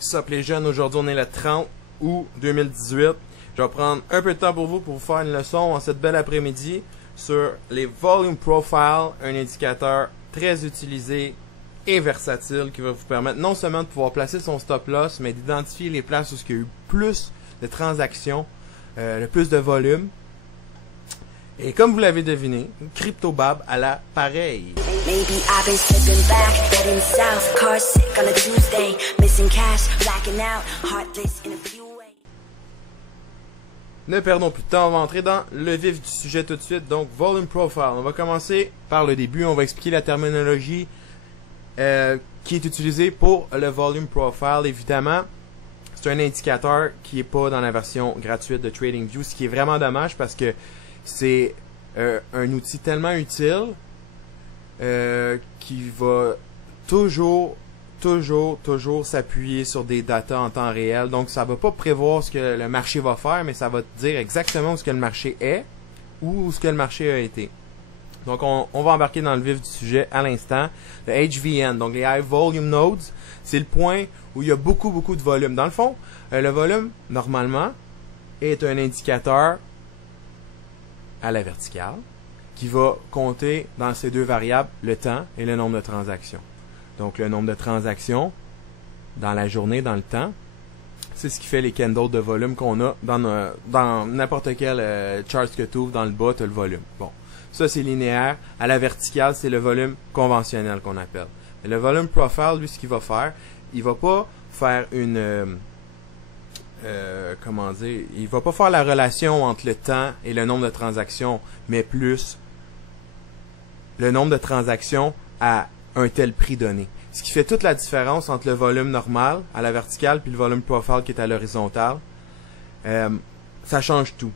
Sup les jeunes, aujourd'hui on est le 30 août 2018. Je vais prendre un peu de temps pour vous faire une leçon en cette belle après-midi sur les Volume Profiles, un indicateur très utilisé et versatile qui va vous permettre non seulement de pouvoir placer son stop loss, mais d'identifier les places où il y a eu plus de transactions, le plus de volume. Et comme vous l'avez deviné, CryptoBab à l'appareil. Ne perdons plus de temps, on va entrer dans le vif du sujet tout de suite. Donc, Volume Profile. On va commencer par le début. On va expliquer la terminologie qui est utilisée pour le Volume Profile. Évidemment, c'est un indicateur qui n'est pas dans la version gratuite de TradingView, ce qui est vraiment dommage parce que c'est un outil tellement utile qui va toujours s'appuyer sur des datas en temps réel. Donc, ça ne va pas prévoir ce que le marché va faire, mais ça va te dire exactement où ce que le marché est ou où ce que le marché a été. Donc, on va embarquer dans le vif du sujet à l'instant. Le HVN, donc les High Volume Nodes, c'est le point où il y a beaucoup de volume. Dans le fond, le volume, normalement, est un indicateur à la verticale qui va compter dans ces deux variables, le temps et le nombre de transactions. Donc, le nombre de transactions dans la journée, dans le temps, c'est ce qui fait les candles de volume qu'on a dans n'importe quel chart que tu ouvres. Dans le bas, tu as le volume. Bon, ça, c'est linéaire. À la verticale, c'est le volume conventionnel qu'on appelle. Et le volume profile, lui, ce qu'il va faire, il va pas faire une... comment dire, il va pas faire la relation entre le temps et le nombre de transactions, mais plus le nombre de transactions à un tel prix donné. Ce qui fait toute la différence entre le volume normal à la verticale puis le volume profile qui est à l'horizontale. Ça change tout.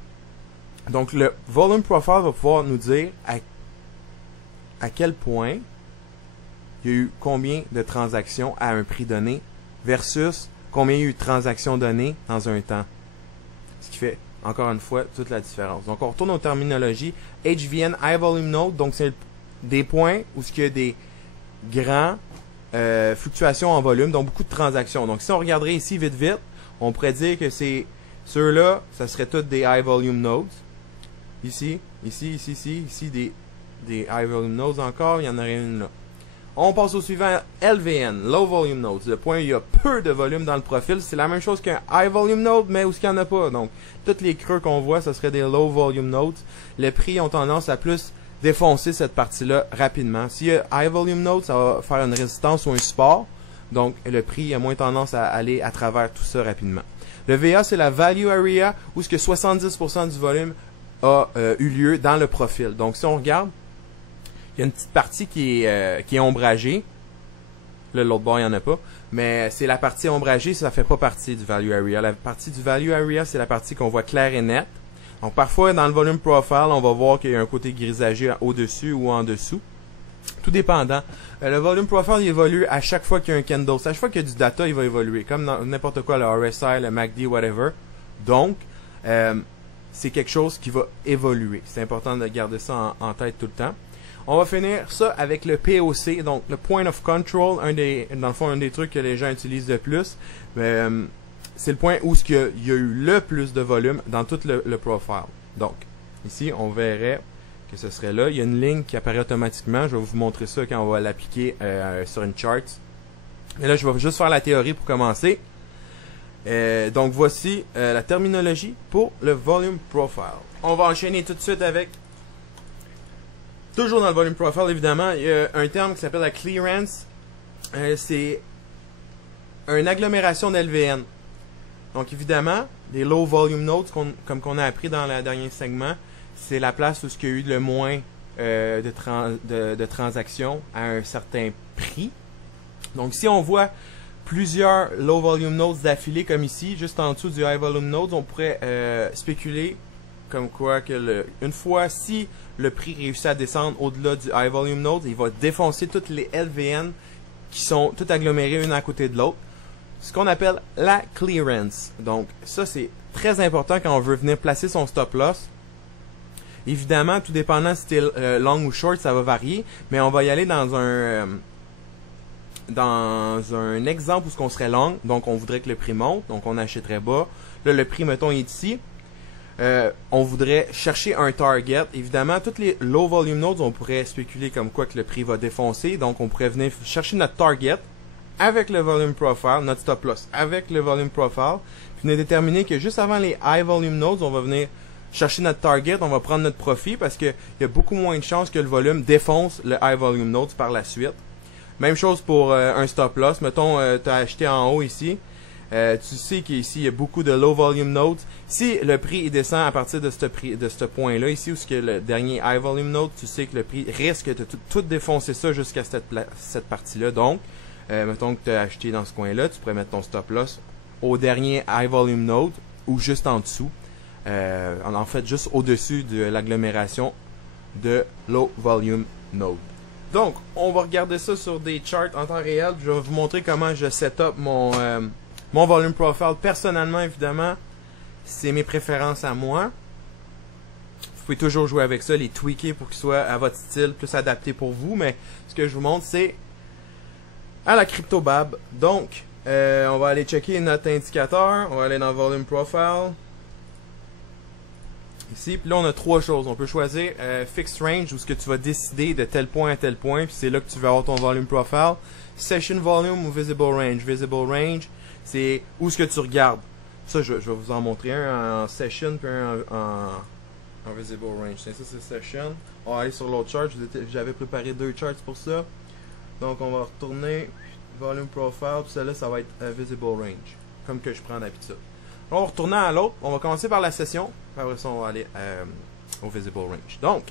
Donc le volume profile va pouvoir nous dire à quel point il y a eu combien de transactions à un prix donné versus combien il y a eu de transactions données dans un temps. Ce qui fait, encore une fois, toute la différence. Donc, on retourne aux terminologies. HVN, High Volume Node, donc c'est des points où il y a des grands fluctuations en volume, donc beaucoup de transactions. Donc, si on regarderait ici vite, on pourrait dire que c'est ceux-là, ça serait tous des High Volume Nodes. Ici, des High Volume Nodes encore, il y en aurait une là. On passe au suivant, LVN, Low Volume Nodes. Le point où il y a peu de volume dans le profil, c'est la même chose qu'un High Volume Node, mais où il n'y en a pas. Donc, tous les creux qu'on voit, ce serait des Low Volume Nodes. Les prix ont tendance à plus défoncer cette partie-là rapidement. S'il y a High Volume Node, ça va faire une résistance ou un support. Donc, le prix a moins tendance à aller à travers tout ça rapidement. Le VA, c'est la Value Area, où ce que 70% du volume a eu lieu dans le profil. Donc, si on regarde, il y a une petite partie qui est ombragée. Là, l'autre bord, il n'y en a pas. Mais c'est la partie ombragée, ça ne fait pas partie du Value Area. La partie du Value Area, c'est la partie qu'on voit claire et nette. Donc, parfois, dans le Volume Profile, on va voir qu'il y a un côté grisagé au-dessus ou en dessous. Tout dépendant. Le Volume Profile, il évolue à chaque fois qu'il y a un candle. À chaque fois qu'il y a du data, il va évoluer. Comme dans n'importe quoi, le RSI, le MACD, whatever. Donc, c'est quelque chose qui va évoluer. C'est important de garder ça en tête tout le temps. On va finir ça avec le POC, donc le Point of Control, dans le fond, un des trucs que les gens utilisent le plus. C'est le point où il y a eu le plus de volume dans tout le profile. Donc, ici, on verrait que ce serait là. Il y a une ligne qui apparaît automatiquement. Je vais vous montrer ça quand on va l'appliquer sur une chart. Et là, je vais juste faire la théorie pour commencer. Donc, voici la terminologie pour le Volume Profile. On va enchaîner tout de suite avec... Toujours dans le Volume Profile, évidemment, il y a un terme qui s'appelle la clearance. C'est une agglomération d'LVN. Donc, évidemment, les Low Volume Nodes, comme qu'on a appris dans le dernier segment, c'est la place où il y a eu le moins de transactions à un certain prix. Donc, si on voit plusieurs Low Volume Nodes d'affilée, comme ici, juste en dessous du High Volume Nodes, on pourrait spéculer comme quoi que une fois, si le prix réussit à descendre au-delà du High Volume Node, il va défoncer toutes les LVN qui sont toutes agglomérées une à côté de l'autre. Ce qu'on appelle la clearance. Donc, ça, c'est très important quand on veut venir placer son stop loss. Évidemment, tout dépendant si c'est long ou short, ça va varier, mais on va y aller dans dans un exemple où ce qu'on serait long, donc on voudrait que le prix monte, donc on achèterait bas. Là, le prix, mettons, il est ici. On voudrait chercher un target. Évidemment, toutes les low volume nodes, on pourrait spéculer comme quoi que le prix va défoncer. Donc, on pourrait venir chercher notre target avec le volume profile, notre stop loss avec le volume profile. Puis, on a déterminé que juste avant les high volume nodes, on va venir chercher notre target, on va prendre notre profit parce qu'il y a beaucoup moins de chances que le volume défonce le high volume nodes par la suite. Même chose pour un stop loss. Mettons, tu as acheté en haut ici. Tu sais qu'ici, il y a beaucoup de low volume nodes. Si le prix il descend à partir de ce point-là, ici, où c'est le dernier high volume node, tu sais que le prix risque de tout défoncer ça jusqu'à cette partie-là. Donc, mettons que tu as acheté dans ce coin-là, tu pourrais mettre ton stop loss au dernier high volume node ou juste en dessous. En fait, juste au-dessus de l'agglomération de low volume node. Donc, on va regarder ça sur des charts en temps réel. Je vais vous montrer comment je set up mon volume profile. Personnellement, évidemment, c'est mes préférences à moi. Vous pouvez toujours jouer avec ça, les tweaker pour qu'ils soient à votre style, plus adaptés pour vous. Mais ce que je vous montre, c'est à la CryptoBab. Donc, on va aller checker notre indicateur. On va aller dans volume profile. Ici, puis là, on a trois choses. On peut choisir Fixed Range, où ce que tu vas décider de tel point à tel point, puis c'est là que tu vas avoir ton volume profile. Session Volume ou Visible Range. Visible Range, c'est où ce que tu regardes. Ça, je vais vous en montrer un en Session, puis un en Visible Range. Ça, c'est Session. On va aller sur l'autre chart. J'avais préparé deux charts pour ça. Donc, on va retourner Volume Profile, puis celle-là, ça va être Visible Range, comme que je prends d'habitude. On va retourner à l'autre. On va commencer par la session. Après ça, on va aller au Visible Range. Donc,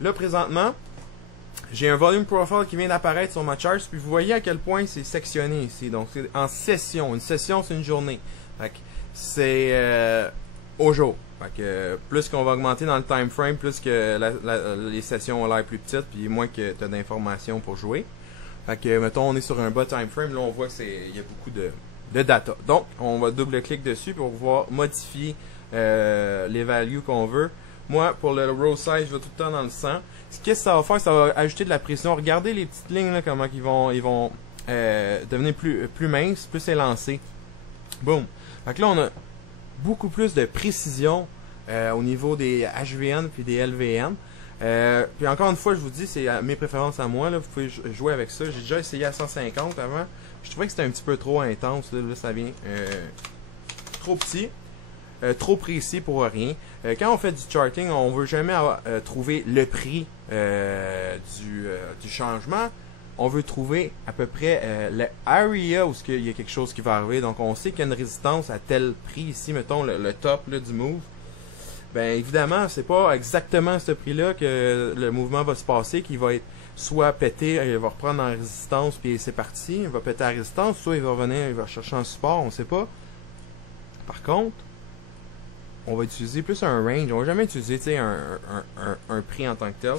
là, présentement, j'ai un Volume Profile qui vient d'apparaître sur ma chart. Puis vous voyez à quel point c'est sectionné ici. Donc, c'est en session. Une session, c'est une journée. Fait que c'est au jour. Fait que plus qu'on va augmenter dans le time frame, plus que les sessions ont l'air plus petites, puis moins que tu as d'informations pour jouer. Fait que, mettons, on est sur un bas time frame. Là, on voit qu'il y a beaucoup de data. Donc, on va double-clic dessus pour pouvoir modifier les values qu'on veut. Moi, pour le row size, je vais tout le temps dans le 100. Qu'est-ce que ça va faire? Ça va ajouter de la pression. Regardez les petites lignes, là, comment ils vont devenir plus minces, plus élancées. Boom. Fait que là, on a beaucoup plus de précision au niveau des HVN puis des LVN. Puis encore une fois, je vous dis, c'est mes préférences à moi. Là, vous pouvez jouer avec ça. J'ai déjà essayé à 150 avant. Je trouvais que c'était un petit peu trop intense. Là ça vient trop petit, trop précis pour rien. Quand on fait du charting, on veut jamais trouver le prix du changement. On veut trouver à peu près le area où il y a quelque chose qui va arriver. Donc on sait qu'il y a une résistance à tel prix ici, mettons le top là, du move. Ben évidemment, c'est pas exactement à ce prix-là que le mouvement va se passer, qu'il va être soit pété, il va reprendre en résistance, puis c'est parti, il va péter à résistance, soit il va revenir, il va chercher un support, on sait pas. Par contre, on va utiliser plus un range, on va jamais utiliser un prix en tant que tel.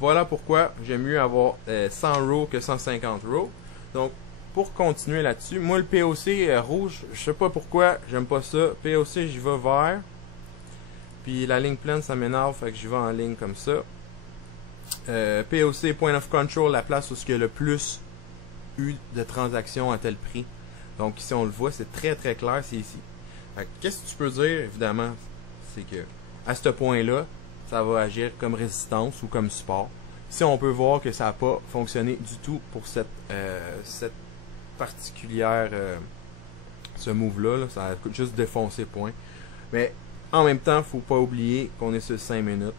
Voilà pourquoi j'aime mieux avoir 100 rows que 150 rows. Donc, pour continuer là-dessus, moi le POC rouge, je sais pas pourquoi, j'aime pas ça. POC, j'y vais vert. Puis la ligne pleine, ça m'énerve, fait que j'y vais en ligne comme ça. POC, Point of Control, la place où il y a le plus eu de transactions à tel prix. Donc ici, on le voit, c'est très très clair, c'est ici. Qu'est-ce que tu peux dire, évidemment, c'est que à ce point-là, ça va agir comme résistance ou comme support. Ici, on peut voir que ça n'a pas fonctionné du tout pour cette particulière, ce move-là. Ça a juste défoncé, point. Mais en même temps, faut pas oublier qu'on est sur 5 minutes.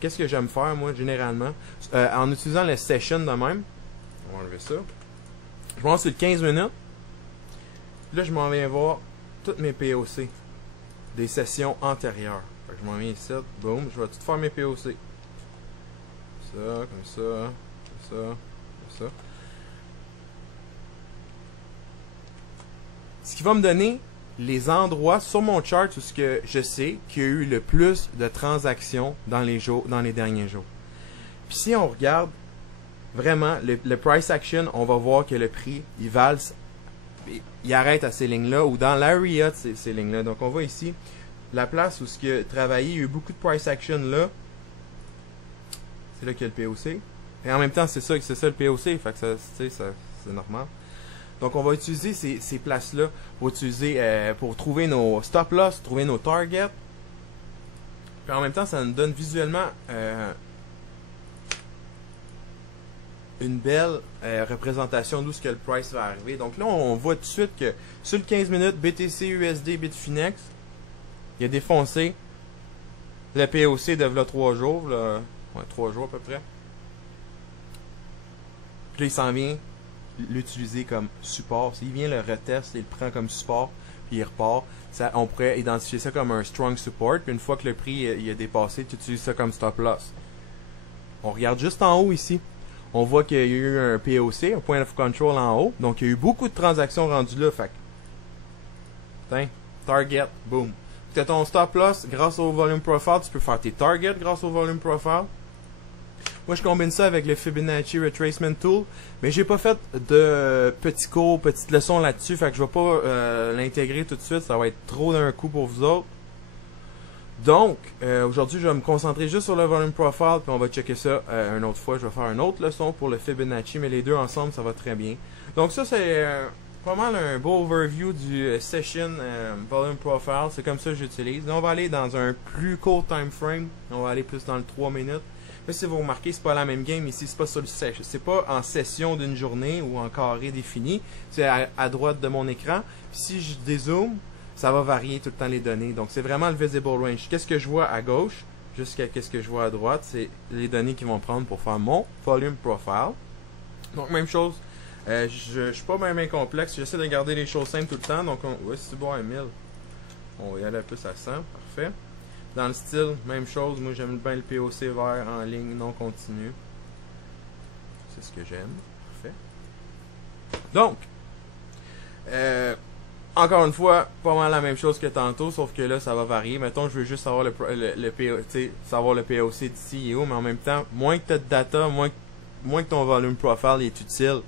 Qu'est-ce que j'aime faire, moi, généralement? En utilisant le session de même, on va enlever ça. Je vais sur 15 minutes. Là, je m'en viens voir toutes mes POC des sessions antérieures. Fait que je m'en viens ici, boum, je vais tout faire mes POC. Ça, comme ça, comme ça, comme ça. Ce qui va me donner les endroits sur mon chart où ce que je sais qu'il y a eu le plus de transactions dans les derniers jours. Puis si on regarde vraiment le price action, on va voir que le prix, il valse, il arrête à ces lignes-là ou dans l'area de ces lignes-là. Donc on voit ici la place où ce qui a travaillé, il y a eu beaucoup de price action là. C'est là qu'il y a le POC. Et en même temps, c'est ça le POC. Fait que ça c'est normal. Donc on va utiliser ces places-là pour trouver nos stop loss, trouver nos targets. Puis en même temps, ça nous donne visuellement une belle représentation d'où ce que le price va arriver. Donc là, on voit tout de suite que sur le 15 minutes, BTC, USD, Bitfinex, il a défoncé le POC de là 3 jours. Là, ouais, 3 jours à peu près. Puis là, il s'en vient l'utiliser comme support. S'il vient le reteste, il le prend comme support, puis il repart. Ça, on pourrait identifier ça comme un strong support. Puis une fois que le prix il a dépassé, tu utilises ça comme stop loss. On regarde juste en haut ici. On voit qu'il y a eu un POC, un point of control en haut. Donc il y a eu beaucoup de transactions rendues là. Fait que, target, boom. Tu as ton stop loss grâce au volume profile. Tu peux faire tes targets grâce au volume profile. Moi, je combine ça avec le Fibonacci Retracement Tool, mais j'ai pas fait de petits cours, petites leçons là-dessus, fait que je vais pas l'intégrer tout de suite, ça va être trop d'un coup pour vous autres. Donc, aujourd'hui, je vais me concentrer juste sur le volume profile, puis on va checker ça une autre fois. Je vais faire une autre leçon pour le Fibonacci, mais les deux ensemble, ça va très bien. Donc ça, c'est pas mal un beau overview du Session Volume Profile. C'est comme ça que j'utilise. Là, on va aller dans un plus court time frame. On va aller plus dans le 3 minutes. Mais si vous remarquez, c'est pas la même game ici, c'est pas sur le session, c'est pas en session d'une journée ou en carré défini, c'est à droite de mon écran. Puis si je dézoome, ça va varier tout le temps les données. Donc c'est vraiment le visible range. Qu'est-ce que je vois à gauche jusqu'à qu'est-ce que je vois à droite, c'est les données qu'ils vont prendre pour faire mon volume profile. Donc même chose, je suis pas bien complexe, j'essaie de garder les choses simples tout le temps. Donc c'est bon à 1000, on va y aller plus à 100, parfait. Dans le style, même chose. Moi, j'aime bien le POC vert en ligne non continue. C'est ce que j'aime. Parfait. Donc, encore une fois, pas mal la même chose que tantôt, sauf que là, ça va varier. Mettons, je veux juste savoir savoir le POC d'ici et où, mais en même temps, moins que tu as de data, moins que ton volume profile est utile.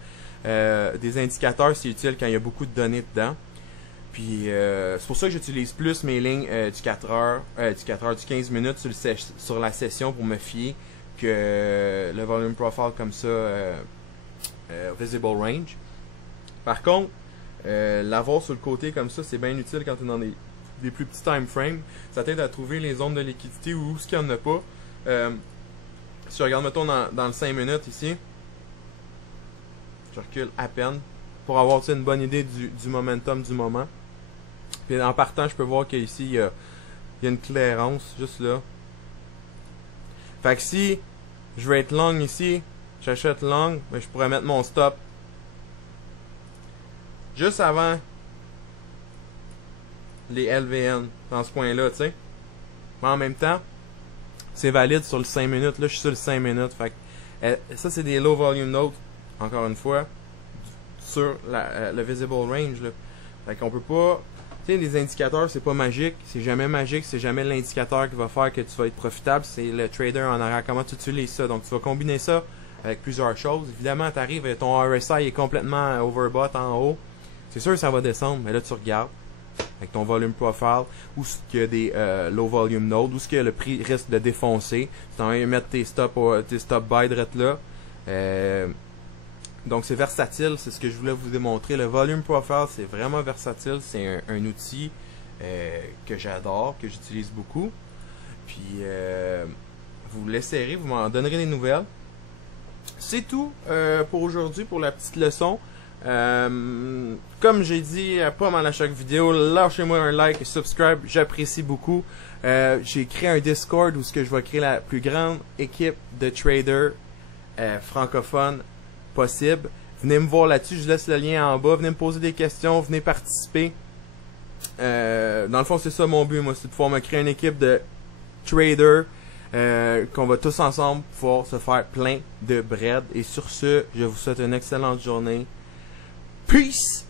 Des indicateurs, c'est utile quand il y a beaucoup de données dedans. Puis c'est pour ça que j'utilise plus mes lignes du 4 heures, du 15 minutes sur la session pour me fier que le volume profile comme ça, visible range. Par contre, l'avoir sur le côté comme ça, c'est bien utile quand tu es dans des plus petits time frames. Ça t'aide à trouver les zones de liquidité ou ce qu'il n'y en a pas. Si je regarde, mettons, dans le 5 minutes ici, je recule à peine pour avoir une bonne idée du momentum du moment. Puis en partant, je peux voir qu'ici, il y a une clairance juste là. Fait que si je veux être long ici, j'achète long, mais je pourrais mettre mon stop juste avant les LVN dans ce point-là, tu sais. Mais en même temps, c'est valide sur le 5 minutes. Là, je suis sur le 5 minutes. Fait que, ça, c'est des low volume notes, encore une fois, sur le visible range. Là. Fait qu'on peut pas... Tu sais, les indicateurs, c'est pas magique. C'est jamais magique. C'est jamais l'indicateur qui va faire que tu vas être profitable. C'est le trader en arrière. Comment tu utilises ça. Donc, tu vas combiner ça avec plusieurs choses. Évidemment, tu arrives, ton RSI est complètement overbought en haut. C'est sûr que ça va descendre, mais là, tu regardes avec ton volume profile, où est-ce qu'il y a des low volume nodes, où est-ce que le prix risque de défoncer. Tu as envie de mettre tes stop buy direct là. Donc c'est versatile, c'est ce que je voulais vous démontrer. Le volume profile, c'est vraiment versatile. C'est un outil que j'adore, que j'utilise beaucoup. Puis vous l'essayerez, vous m'en donnerez des nouvelles. C'est tout pour aujourd'hui, pour la petite leçon. Comme j'ai dit pas mal à chaque vidéo, lâchez-moi un like et subscribe, j'apprécie beaucoup. J'ai créé un Discord où je vais créer la plus grande équipe de traders francophones possible. Venez me voir là-dessus, je laisse le lien en bas, venez me poser des questions, venez participer. Dans le fond, c'est ça mon but, moi, c'est de pouvoir me créer une équipe de traders qu'on va tous ensemble pouvoir se faire plein de bread. Et sur ce, je vous souhaite une excellente journée. Peace!